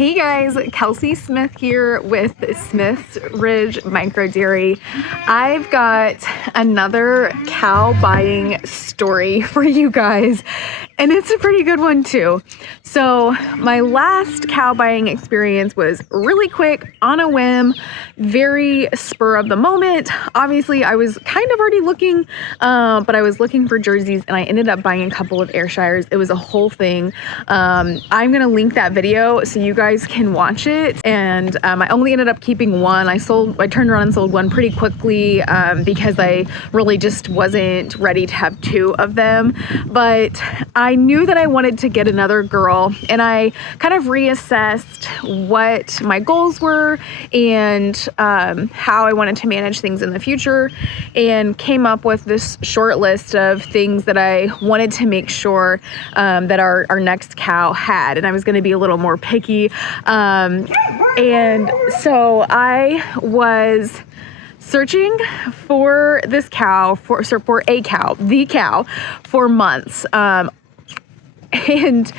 Hey guys, Kelsey Smith here with Smith's Ridge Micro Dairy. I've got another cow buying story for you guys, and it's a pretty good one too. So my last cow buying experience was really quick, on a whim, very spur of the moment. Obviously I was kind of already looking, but I was looking for jerseys and I ended up buying a couple of Ayrshires. It was a whole thing. I'm gonna link that video so you guys can watch it. And I only ended up keeping one. I turned around and sold one pretty quickly because I really just wasn't ready to have two of them. But I knew that I wanted to get another girl, and I kind of reassessed what my goals were and how I wanted to manage things in the future, and came up with this short list of things that I wanted to make sure that our next cow had. And I was going to be a little more picky. And so I was searching for this cow, for the cow, for months. And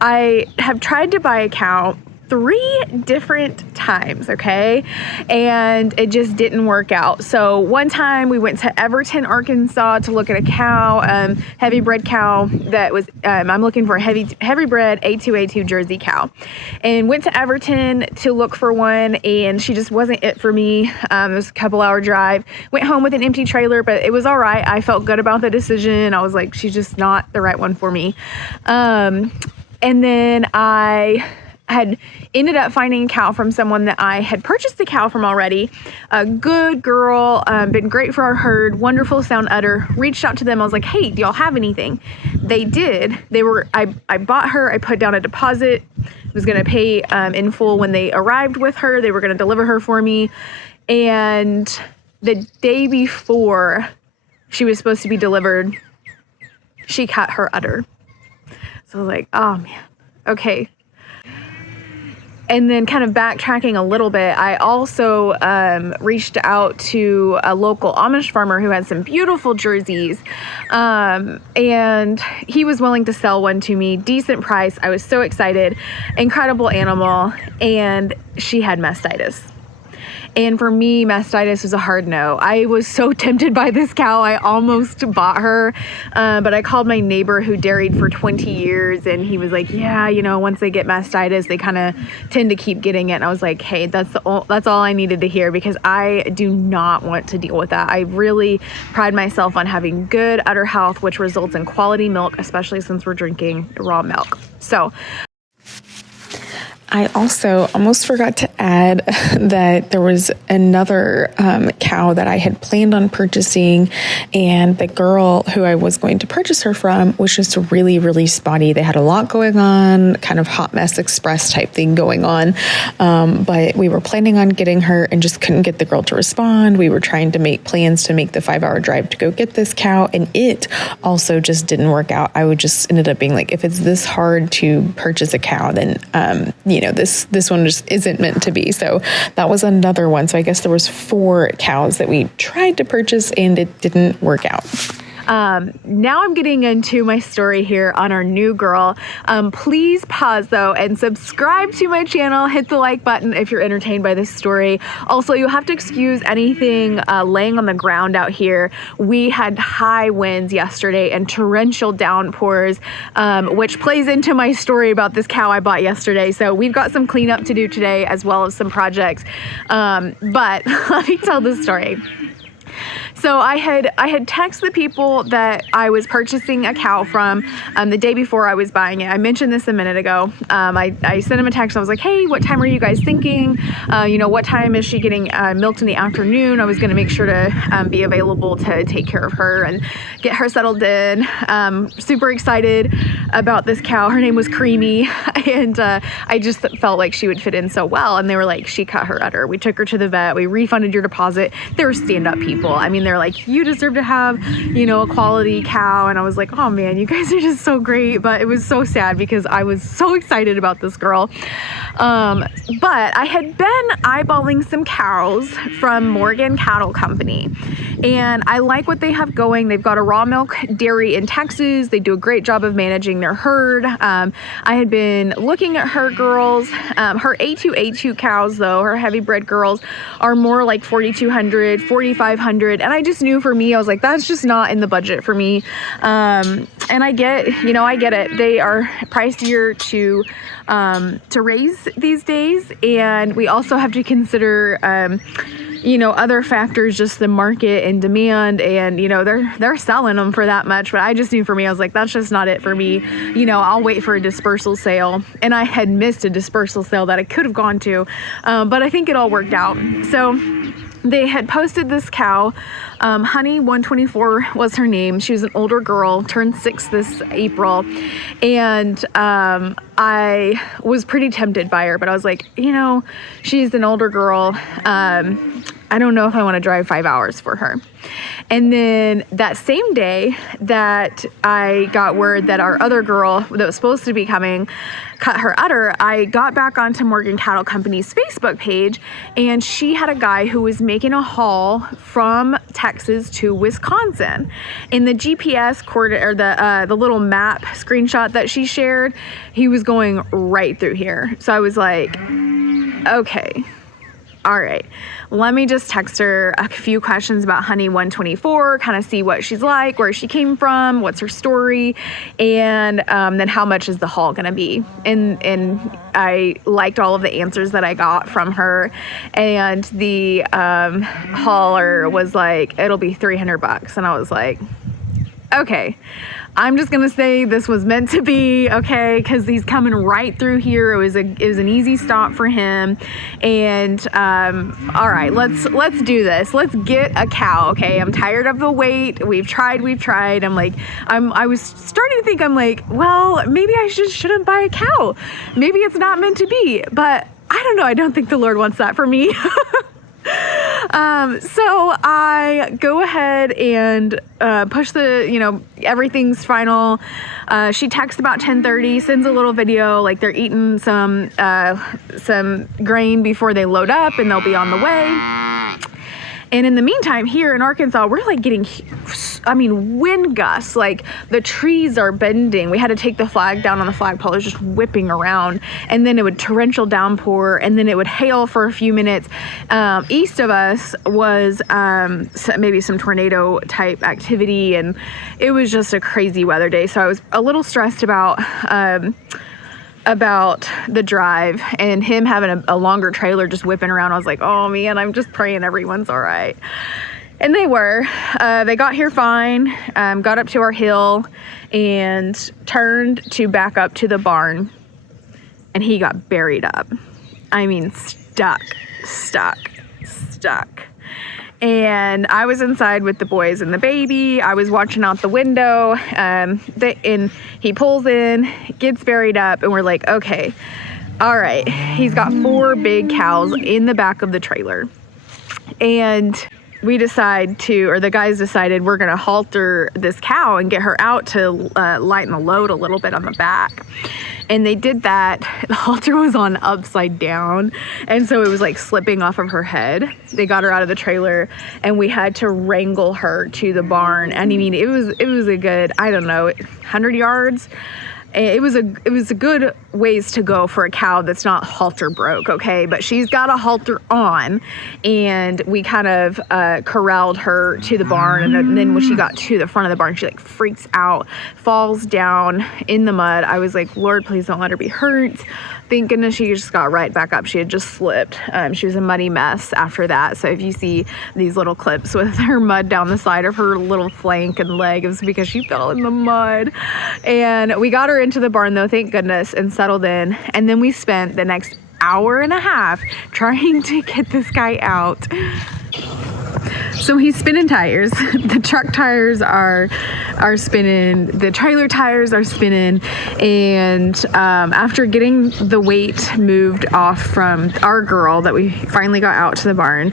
I have tried to buy a cow 3 different times, okay? And it just didn't work out. So one time we went to Everton, Arkansas to look at a cow, heavy bred cow that was, I'm looking for a heavy bred A2 Jersey cow, and went to Everton to look for one, and she just wasn't it for me. It was a couple hour drive. Went home with an empty trailer, but it was all right. I felt good about the decision. I was like, she's just not the right one for me. And then I had ended up finding a cow from someone that I had purchased the cow from already. A good girl, been great for our herd, wonderful sound udder. Reached out to them. I was like, hey, do y'all have anything? They did. I bought her. I put down a deposit. Was going to pay in full when they arrived with her. They were going to deliver her for me. And the day before she was supposed to be delivered, she cut her udder. So I was like, oh man, okay. And then kind of backtracking a little bit, I also reached out to a local Amish farmer who had some beautiful jerseys. And he was willing to sell one to me, decent price. I was so excited, incredible animal. And she had mastitis. And for me, mastitis was a hard no. I was so tempted by this cow, I almost bought her. But I called my neighbor who dairied for 20 years, and he was like, yeah, once they get mastitis, they kind of tend to keep getting it. And I was like, hey, that's all I needed to hear, because I do not want to deal with that. I really pride myself on having good udder health, which results in quality milk, especially since we're drinking raw milk. So I also almost forgot to add that there was another cow that I had planned on purchasing, and the girl who I was going to purchase her from was just really, really spotty. They had a lot going on, kind of hot mess express type thing going on. But we were planning on getting her and just couldn't get the girl to respond. We were trying to make plans to make the 5-hour drive to go get this cow, and it also just didn't work out. I would just ended up being like, if it's this hard to purchase a cow, then, this one just isn't meant to be. So that was another one. So I guess there was 4 cows that we tried to purchase and it didn't work out. Now I'm getting into my story here on our new girl. Please pause though and subscribe to my channel. Hit the like button if you're entertained by this story. Also, you'll have to excuse anything laying on the ground out here. We had high winds yesterday and torrential downpours, which plays into my story about this cow I bought yesterday. So we've got some cleanup to do today, as well as some projects. But let me tell the story. So I had texted the people that I was purchasing a cow from the day before I was buying it. I mentioned this a minute ago. I sent him a text. I was like, hey, what time are you guys thinking? What time is she getting milked in the afternoon? I was going to make sure to be available to take care of her and get her settled in. Super excited about this cow. Her name was Creamy, and I just felt like she would fit in so well. And they were like, she cut her udder. We took her to the vet. We refunded your deposit. They were stand-up people. I mean, and they're like, you deserve to have, you know, a quality cow. And I was like, oh man, you guys are just so great. But it was so sad because I was so excited about this girl. But I had been eyeballing some cows from Morgan Cattle Company, and I like what they have going. They've got a raw milk dairy in Texas. They do a great job of managing their herd. I had been looking at her girls. Her A2 cows, though, her heavy bred girls, are more like 4,200, 4,500. And I just knew for me, I was like, that's just not in the budget for me. And I get it. They are pricier to raise these days. And we also have to consider, other factors, just the market and demand, and, they're selling them for that much. But I just knew for me, I was like, that's just not it for me. I'll wait for a dispersal sale. And I had missed a dispersal sale that I could have gone to, but I think it all worked out. So they had posted this cow. Honey 124 was her name. She was an older girl, turned 6 this April. And I was pretty tempted by her, but I was like, she's an older girl. I don't know if I want to drive 5 hours for her. And then that same day that I got word that our other girl that was supposed to be coming cut her udder, I got back onto Morgan Cattle Company's Facebook page, and she had a guy who was making a haul from Texas to Wisconsin. In the GPS coordinate, or the little map screenshot that she shared, he was going right through here. So I was like, okay. All right, let me just text her a few questions about Honey 124, kind of see what she's like, where she came from, what's her story, and then how much is the haul gonna be. And I liked all of the answers that I got from her, and the hauler was like, it'll be $300, and I was like, okay. I'm just gonna say this was meant to be, okay, because he's coming right through here. It was an easy stop for him, and all right, let's do this. Let's get a cow, okay? I'm tired of the wait. We've tried. I was starting to think, I'm like, well, maybe I shouldn't buy a cow. Maybe it's not meant to be, but I don't know. I don't think the Lord wants that for me. So I go ahead and push the, everything's final. She texts about 10:30, sends a little video, like they're eating some grain before they load up, and they'll be on the way. And in the meantime, here in Arkansas, we're like getting, wind gusts, like the trees are bending. We had to take the flag down on the flagpole. It was just whipping around, and then it would torrential downpour, and then it would hail for a few minutes. East of us was maybe some tornado type activity, and it was just a crazy weather day. So I was a little stressed about the drive, and him having a longer trailer just whipping around. I was like, oh man, I'm just praying everyone's all right. And they were. They got here fine, got up to our hill, and turned to back up to the barn, and he got buried up. Stuck. And I was inside with the boys and the baby. I was watching out the window, and he pulls in, gets buried up, and we're like, okay, all right. He's got 4 big cows in the back of the trailer. And the guys decided we're gonna halter this cow and get her out to lighten the load a little bit on the back. And they did that. The halter was on upside down, and so it was like slipping off of her head. They got her out of the trailer, and we had to wrangle her to the barn. And it was a good, 100 yards. It was a good ways to go for a cow that's not halter broke, okay? But she's got a halter on, and we kind of corralled her to the barn, and then when she got to the front of the barn, she like freaks out, falls down in the mud. I was like, Lord, please don't let her be hurt. Thank goodness she just got right back up. She had just slipped. She was a muddy mess after that. So if you see these little clips with her mud down the side of her little flank and leg, it was because she fell in the mud. And we got her into the barn though, thank goodness, and settled in. And then we spent the next hour and a half trying to get this guy out. So he's spinning tires. The truck tires are spinning. The trailer tires are spinning. And after getting the weight moved off from our girl that we finally got out to the barn,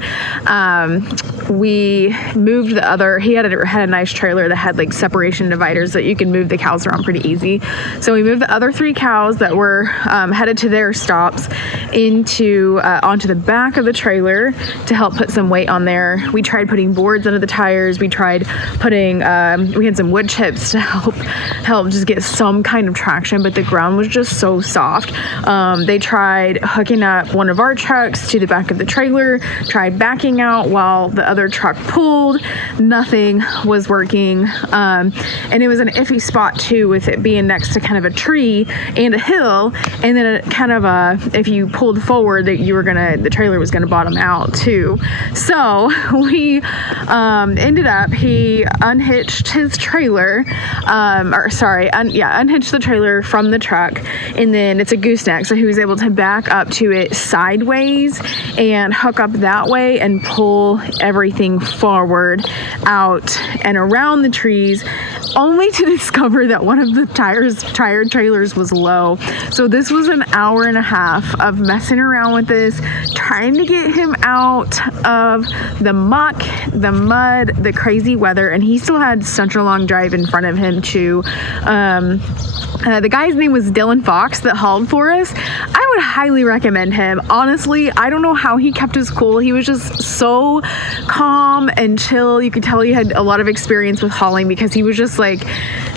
we moved the other. He had a nice trailer that had like separation dividers that you can move the cows around pretty easy. So we moved the other 3 cows that were headed to their stops onto the back of the trailer to help put some weight on there. We tried putting boards under the tires. We tried putting we had some wood chips to help just get some kind of traction, but the ground was just so soft. They tried hooking up one of our trucks to the back of the trailer, tried backing out while the other truck pulled. Nothing was working, and it was an iffy spot too, with it being next to kind of a tree and a hill, and then it kind of if you pulled forward, that the trailer was gonna bottom out too. So we ended up, he unhitched his trailer, unhitched the trailer from the truck, and then it's a gooseneck, so he was able to back up to it sideways and hook up that way and pull everything forward out and around the trees, only to discover that one of the tire trailers was low. So this was an hour and a half of messing around with this, trying to get him out of the muck, the mud, the crazy weather, and he still had such a long drive in front of him too. The guy's name was Dylan Fox that hauled for us. I would highly recommend him. Honestly, I don't know how he kept his cool. He was just so calm and chill. You could tell he had a lot of experience with hauling, because he was just like,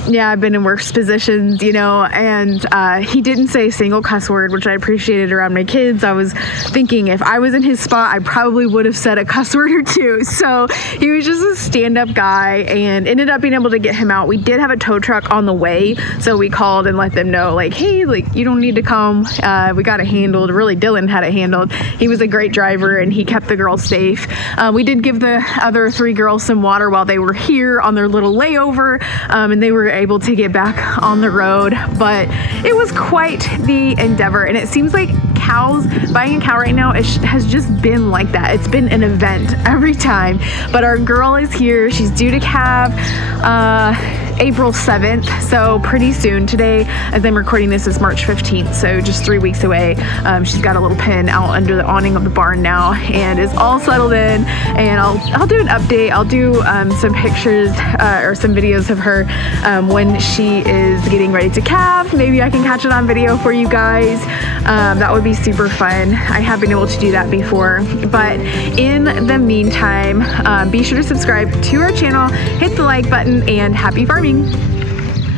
yeah, I've been in worse positions, and he didn't say a single cuss word, which I appreciated around my kids. I was thinking if I was in his spot, I probably would have said a cuss word or two. So he was just a stand-up guy, and ended up being able to get him out. We did have a tow truck on the way, so we called and let them know, like, hey, like, you don't need to come. We got it handled. Really, Dylan had it handled. He was a great driver, and he kept the girls safe. We did give the other 3 girls some water while they were here on their little layover, and they were able to get back on the road. But it was quite the endeavor, and it seems like buying a cow right now has just been like that. It's been an event every time. But our girl is here. She's due to calve April 7th, so pretty soon. Today, as I'm recording this, is March 15th, so just 3 weeks away. She's got a little pen out under the awning of the barn now, and is all settled in. And I'll do an update. I'll do some pictures or some videos of her when she is getting ready to calve. Maybe I can catch it on video for you guys. That would be super fun. I have been able to do that before. But in the meantime, be sure to subscribe to our channel, hit the like button, and happy farming.